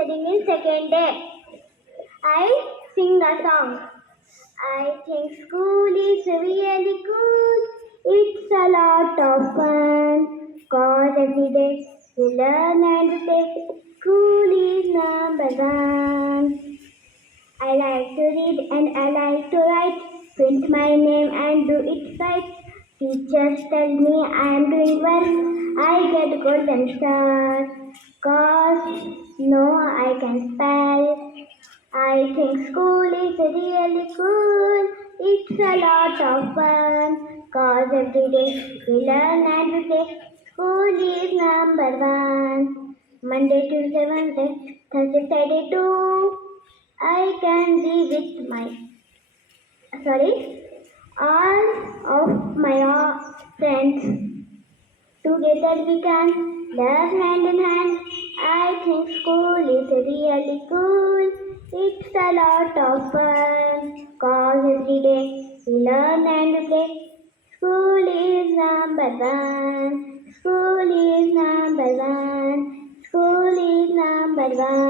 studying in second day. I sing a song. I think school is really cool. It's a lot of fun. Cause every day we learn and we play. School is number one. I like to read and I like to write. Print my name and do it right. Teachers tell me I am doing well. I get golden star. Cause no I can spell. I think school is really cool. It's a lot of fun. Cause every day we learn and we play. School is number one. Monday, Tuesday, Wednesday, Thursday, Friday too. I can be with my sorry all of my friends. Together we can learn hand in hand. I think school is really cool. It's a lot of fun. Cause every day we learn and we play. School is number one. School is number one. School is number one.